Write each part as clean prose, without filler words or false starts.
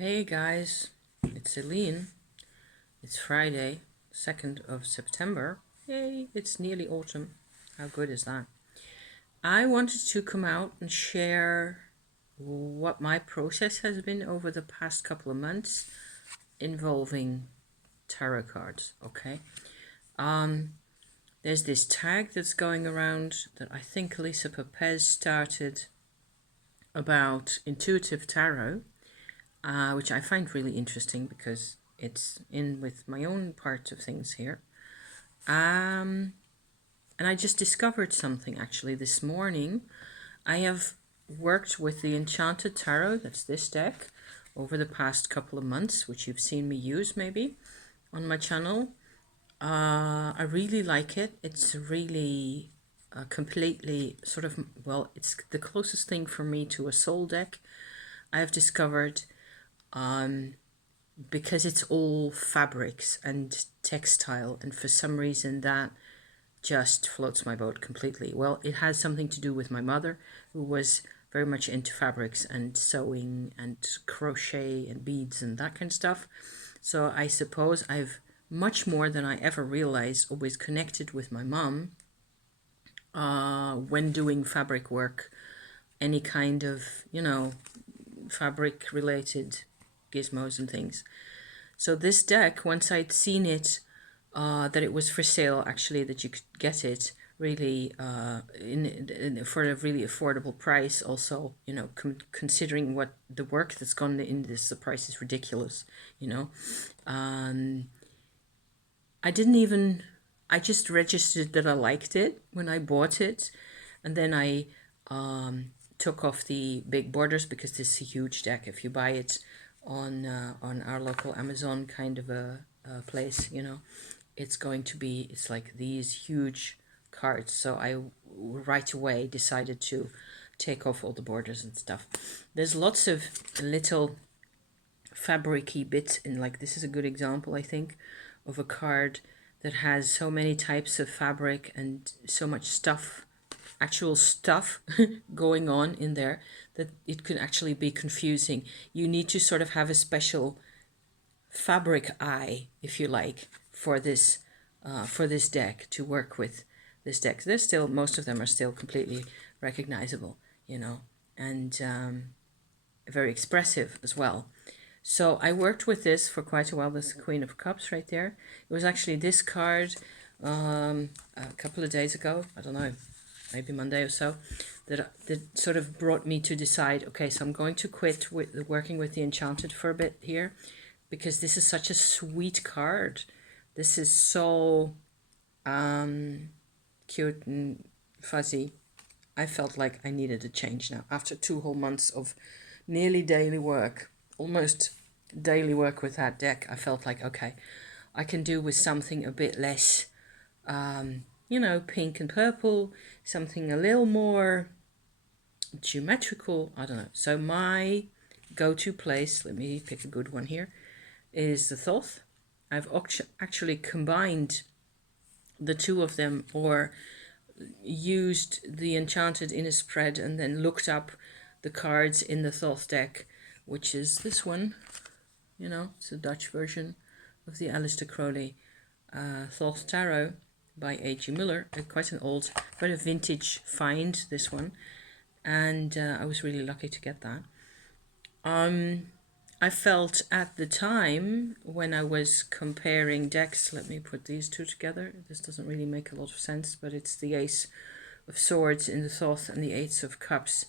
Hey guys, it's Celine. It's Friday, 2nd of September. Yay, it's nearly autumn. How good is that? I wanted to come out and share what my process has been over the past couple of months involving tarot cards, okay? There's this tag that's going around that I think Lisa Pepez started about intuitive tarot, which I find really interesting because it's in with my own part of things here. And I just discovered something actually this morning. I have worked with the Enchanted Tarot, that's this deck, over the past couple of months, which you've seen me use maybe on my channel. I really like it. It's really completely sort of, well, it's the closest thing for me to a soul deck I've discovered. Because it's all fabrics and textile, and for some reason that just floats my boat completely. Well, it has something to do with my mother, who was very much into fabrics and sewing and crochet and beads and that kind of stuff. So I suppose I've much more than I ever realized always connected with my mom when doing fabric work, any kind of, fabric related gizmos and things. So this deck, once I'd seen it, that it was for sale, actually, that you could get it really for a really affordable price. Also, considering what the work that's gone in this, the price is ridiculous. I just registered that I liked it when I bought it, and then I took off the big borders because this is a huge deck. If you buy it on our local Amazon kind of a place, it's like these huge cards. So I right away decided to take off all the borders and stuff. There's lots of little fabric-y bits in, like this is a good example, I think, of a card that has so many types of fabric and so much stuff, actual stuff going on in there, that it can actually be confusing. You need to sort of have a special fabric eye, if you like, for this deck to work with this deck. There's still, most of them are still completely recognizable, and very expressive as well. So I worked with this for quite a while. This Queen of Cups right there. It was actually this card a couple of days ago, I don't know, maybe Monday or so, that sort of brought me to decide, okay, so I'm going to quit with working with the Enchanted for a bit here, because this is such a sweet card. This is so cute and fuzzy. I felt like I needed a change now. After 2 whole months of nearly daily work, almost daily work with that deck, I felt like, okay, I can do with something a bit less, pink and purple, something a little more geometrical. I don't know. So my go-to place, let me pick a good one here, is the Thoth. I've actually combined the two of them, or used the Enchanted in a spread and then looked up the cards in the Thoth deck, which is this one. It's a Dutch version of the Aleister Crowley Thoth Tarot by A.G. Miller. Quite an old, quite a vintage find, this one. And I was really lucky to get that. I felt at the time when I was comparing decks, let me put these two together. This doesn't really make a lot of sense, but it's the Ace of Swords in the Thoth and the Ace of Cups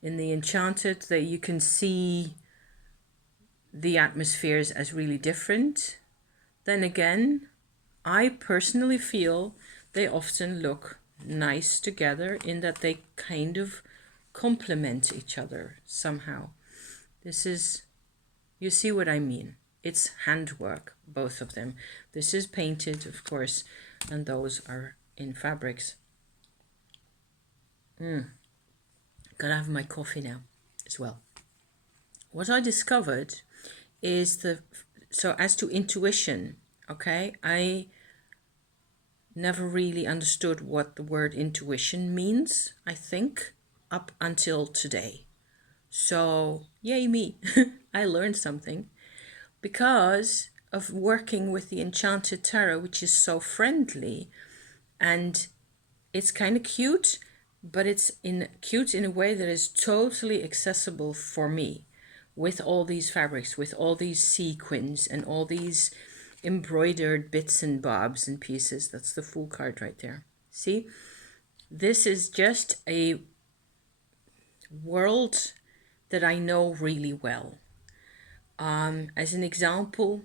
in the Enchanted, that you can see the atmospheres as really different. Then again, I personally feel they often look nice together in that they kind of complement each other somehow. This is, you see what I mean? It's handwork, both of them. This is painted, of course, and those are in fabrics. Gotta have my coffee now as well. What I discovered is so as to intuition, okay, I never really understood what the word intuition means, I think, up until today. So, yay me. I learned something because of working with the Enchanted Tarot, which is so friendly, and it's kind of cute, but it's cute in a way that is totally accessible for me, with all these fabrics, with all these sequins and all these embroidered bits and bobs and pieces. That's the Fool card right there. See, this is just a world that I know really well. As an example,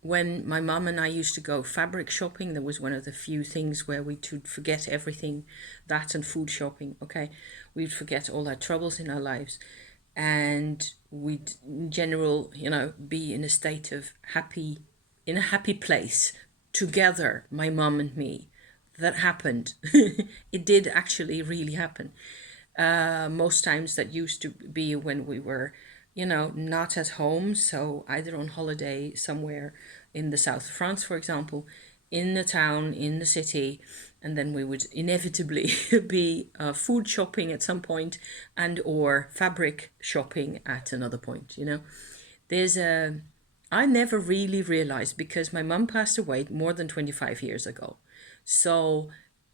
when my mom and I used to go fabric shopping, there was one of the few things where we would forget everything, that and food shopping, okay? We'd forget all our troubles in our lives, and we'd, in general, be in a state of in a happy place, together, my mom and me. That happened. It did actually really happen. Most times that used to be when we were, not at home. So either on holiday somewhere in the south of France, for example, in the town, in the city, and then we would inevitably be food shopping at some point and or fabric shopping at another point, I never really realized, because my mum passed away more than 25 years ago. So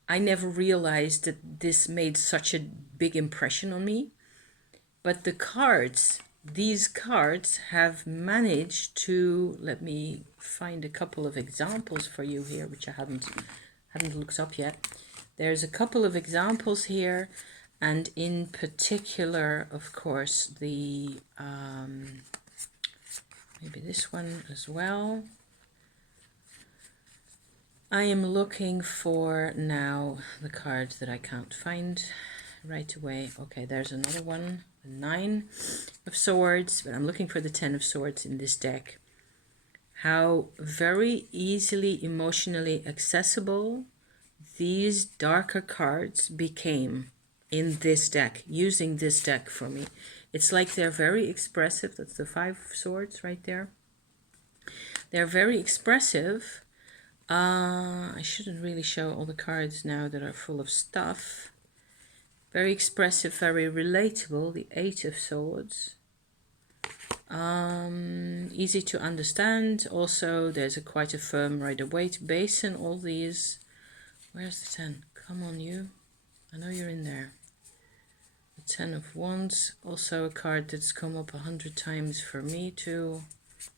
I never realized that this made such a big impression on me. But these cards have managed to, let me find a couple of examples for you here, which I haven't looked up yet. There's a couple of examples here, and in particular, of course, the maybe this one as well. I am looking for now the cards that I can't find right away. Okay, there's another one, the 9 of Swords, but I'm looking for the 10 of Swords in this deck. How very easily emotionally accessible these darker cards became in this deck, using this deck for me. It's like they're very expressive. That's the 5 of Swords right there. They're very expressive. I shouldn't really show all the cards now that are full of stuff. Very expressive, very relatable. The 8 of Swords. Easy to understand. Also, there's quite a firm rider-waite base in all these. Where's the 10? Come on, you. I know you're in there. The 10 of Wands. Also a card that's come up 100 times for me too.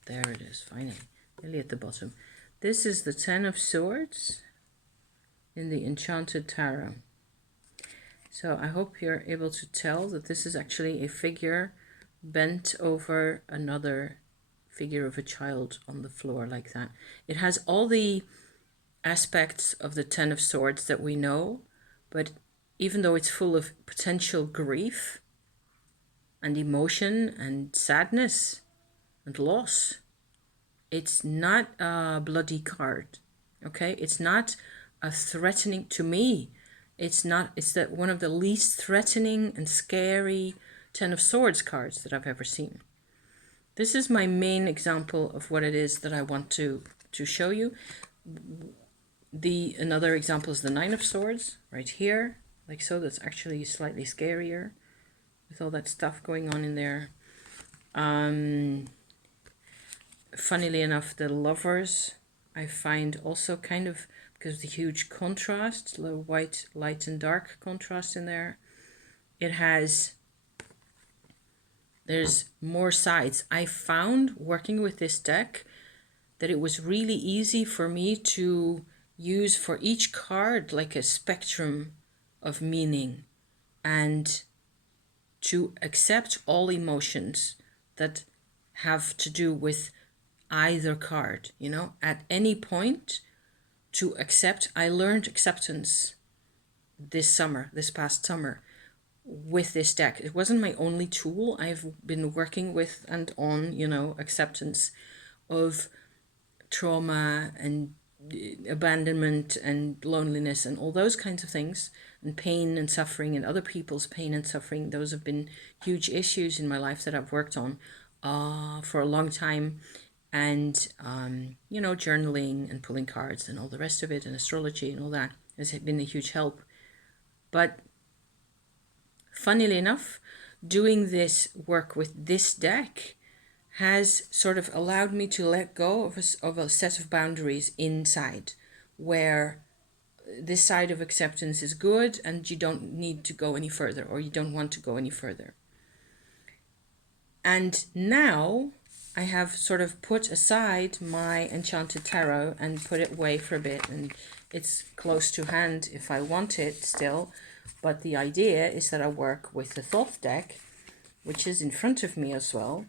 There it is, finally. Nearly at the bottom. This is the 10 of Swords in the Enchanted Tarot. So I hope you're able to tell that this is actually a figure bent over another figure of a child on the floor like that. It has all the aspects of the 10 of Swords that we know, but even though it's full of potential grief and emotion and sadness and loss, it's not a bloody card, okay? It's not a threatening, to me, it's that one of the least threatening and scary 10 of Swords cards that I've ever seen. This is my main example of what it is that I want to show you. Another example is the 9 of Swords right here, like so. That's actually slightly scarier with all that stuff going on in there. Funnily enough, the Lovers, I find also kind of, because of the huge contrast, the white, light and dark contrast in there, there's more sides. I found working with this deck that it was really easy for me to use for each card like a spectrum of meaning, and to accept all emotions that have to do with either card, at any point to accept. I learned acceptance this past summer with this deck. It wasn't my only tool. I've been working with and on, acceptance of trauma and abandonment and loneliness and all those kinds of things, and pain and suffering and other people's pain and suffering. Those have been huge issues in my life that I've worked on for a long time. And, journaling and pulling cards and all the rest of it, and astrology and all that has been a huge help. But funnily enough, doing this work with this deck has sort of allowed me to let go of a set of boundaries inside, where this side of acceptance is good and you don't need to go any further, or you don't want to go any further. And now I have sort of put aside my Enchanted Tarot and put it away for a bit, and it's close to hand if I want it still. But the idea is that I work with the Thoth deck, which is in front of me as well.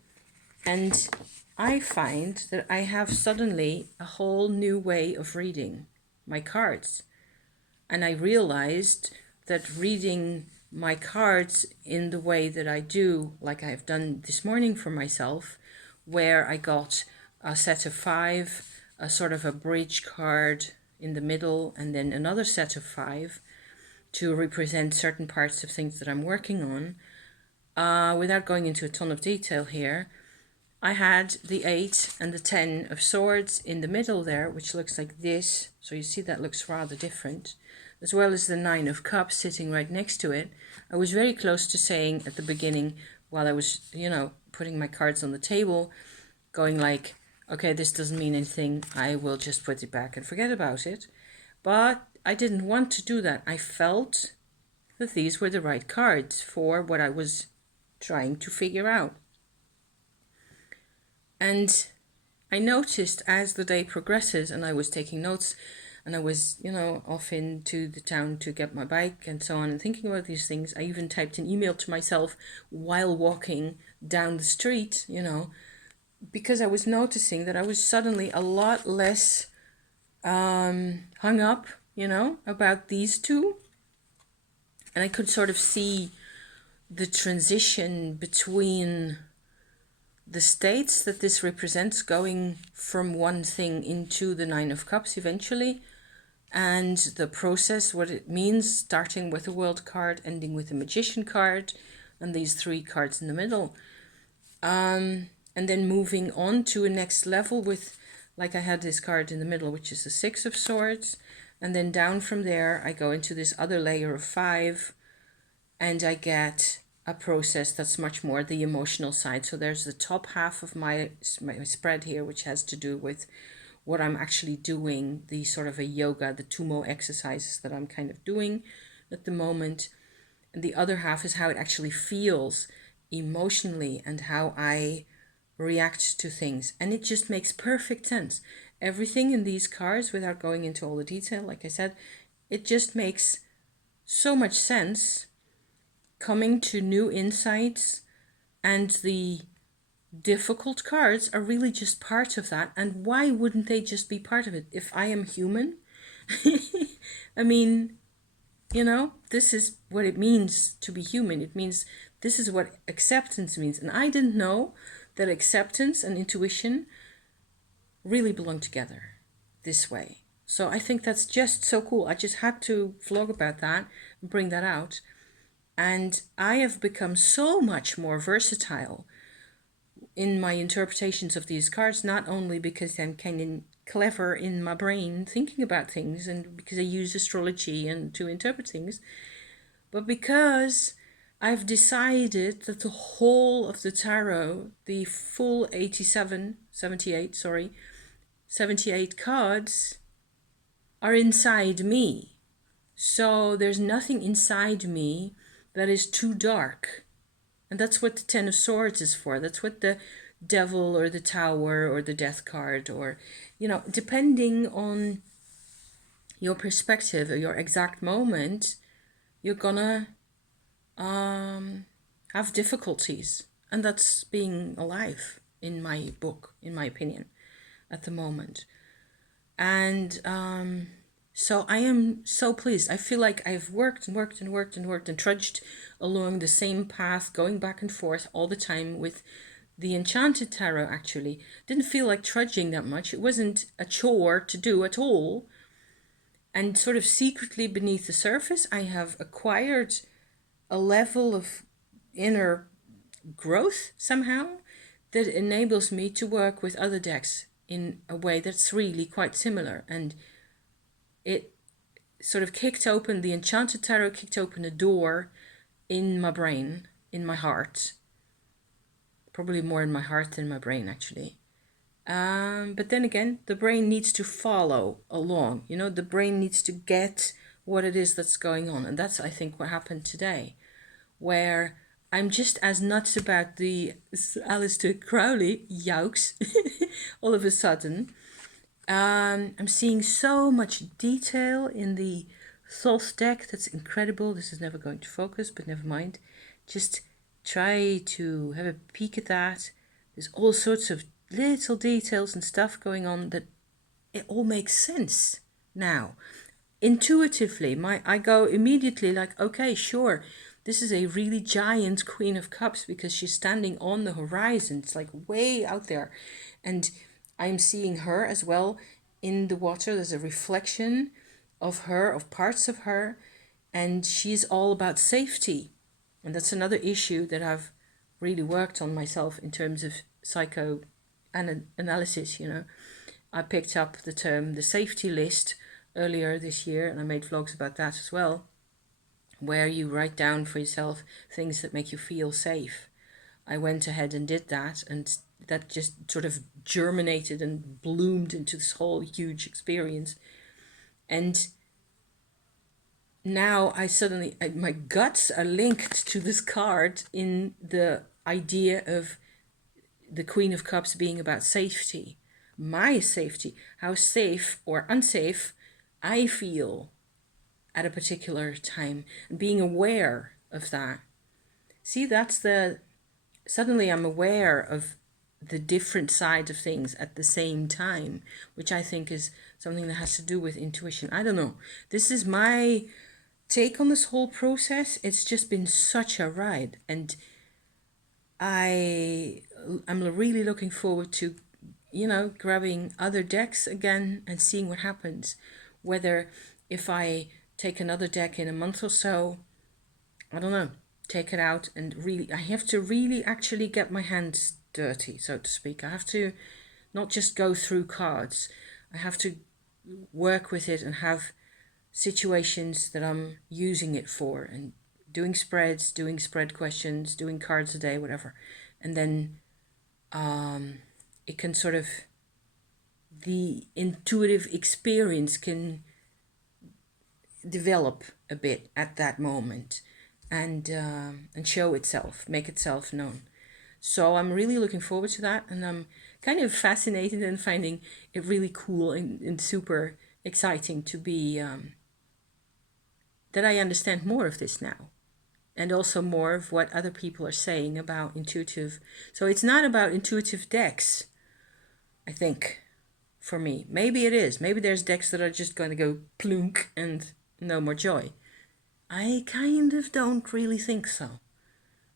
And I find that I have suddenly a whole new way of reading my cards. And I realized that reading my cards in the way that I do, like I've done this morning for myself, where I got a set of 5, a sort of a bridge card in the middle, and then another set of 5 to represent certain parts of things that I'm working on. Without going into a ton of detail here, I had the 8 and the 10 of swords in the middle there, which looks like this. So you see that looks rather different, as well as the 9 of cups sitting right next to it. I was very close to saying at the beginning, while I was, putting my cards on the table, going like, okay, this doesn't mean anything. I will just put it back and forget about it. But I didn't want to do that. I felt that these were the right cards for what I was trying to figure out. And I noticed as the day progresses, and I was taking notes, and I was, off into the town to get my bike and so on, and thinking about these things. I even typed an email to myself while walking down the street, because I was noticing that I was suddenly a lot less hung up, about these two. And I could sort of see the transition between the states that this represents, going from one thing into the 9 of cups eventually, and the process, what it means, starting with a world card, ending with a magician card, and these 3 cards in the middle. And then moving on to a next level with, like I had this card in the middle, which is the 6 of swords. And then down from there, I go into this other layer of 5, and I get a process that's much more the emotional side. So there's the top half of my spread here, which has to do with what I'm actually doing, the sort of a yoga, the tumo exercises that I'm kind of doing at the moment. And the other half is how it actually feels emotionally and how I react to things. And it just makes perfect sense. Everything in these cards, without going into all the detail, like I said, it just makes so much sense, coming to new insights, and the difficult cards are really just part of that. And why wouldn't they just be part of it? If I am human, I mean, this is what it means to be human. It means this is what acceptance means. And I didn't know that acceptance and intuition really belong together this way. So I think that's just so cool. I just had to vlog about that and bring that out. And I have become so much more versatile in my interpretations of these cards, not only because I'm kind of clever in my brain thinking about things, and because I use astrology and to interpret things, but because I've decided that the whole of the tarot, the full 78 cards are inside me. So there's nothing inside me that is too dark. And that's what the 10 of swords is for. That's what the devil or the tower or the death card, or, depending on your perspective or your exact moment, you're gonna have difficulties. And that's being alive in my book, in my opinion, at the moment. And so I am so pleased. I feel like I've worked and trudged along the same path, going back and forth all the time with the Enchanted Tarot. Actually, didn't feel like trudging that much. It wasn't a chore to do at all. And sort of secretly beneath the surface, I have acquired a level of inner growth somehow that enables me to work with other decks in a way that's really quite similar. And it sort of kicked open, the Enchanted Tarot kicked open a door in my brain in my heart. Probably more in my heart than my brain, actually. But then again, the brain needs to follow along. You know, the brain needs to get what it is that's going on. And that's, I think, what happened today, where I'm just as nuts about the Aleister Crowley yokes all of a sudden. I'm seeing so much detail in the Thoth deck. That's incredible. This is never going to focus, but never mind. Just try to have a peek at that. There's all sorts of little details and stuff going on that it all makes sense now. Intuitively, I go immediately like, okay, sure, this is a really giant Queen of Cups because she's standing on the horizon. It's like way out there. And I'm seeing her as well in the water. There's a reflection of her, of parts of her, and she's all about safety. And that's another issue that I've really worked on myself in terms of psychoanalysis, you know. I picked up the term the safety list earlier this year, and I made vlogs about that as well, where you write down for yourself things that make you feel safe. I went ahead and did that, and that just sort of germinated and bloomed into this whole huge experience. And now my guts are linked to this card in the idea of the Queen of Cups being about safety. My safety, how safe or unsafe I feel at a particular time, and being aware of that. See, suddenly I'm aware of the different sides of things at the same time, which I think is something that has to do with intuition. I don't know. This is my take on this whole process. It's just been such a ride, and I'm really looking forward to, you know, grabbing other decks again and seeing what happens. Whether if I take another deck in a month or so, I don't know, take it out and I have to really actually get my hands dirty, so to speak. I have to not just go through cards. I have to work with it and have situations that I'm using it for, and doing spreads, doing spread questions, doing cards a day, whatever. And then it can sort of, the intuitive experience can develop a bit at that moment, and show itself, make itself known. So I'm really looking forward to that, and I'm kind of fascinated and finding it really cool and super exciting to be that I understand more of this now, and also more of what other people are saying about intuitive. So it's not about intuitive decks, I think, for me. Maybe it is. Maybe there's decks that are just going to go plunk and no more joy. I kind of don't really think so.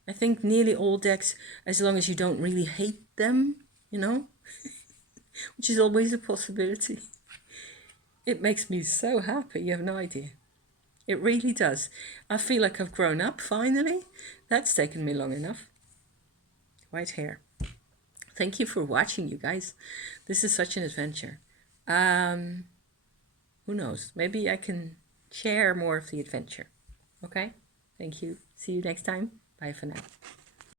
I think nearly all decks, as long as you don't really hate them, you know, which is always a possibility. It makes me so happy, you have no idea. It really does. I feel like I've grown up, finally. That's taken me long enough. Right here. Thank you for watching, you guys. This is such an adventure. Who knows? Maybe I can share more of the adventure. Okay? Thank you. See you next time. Bye for now.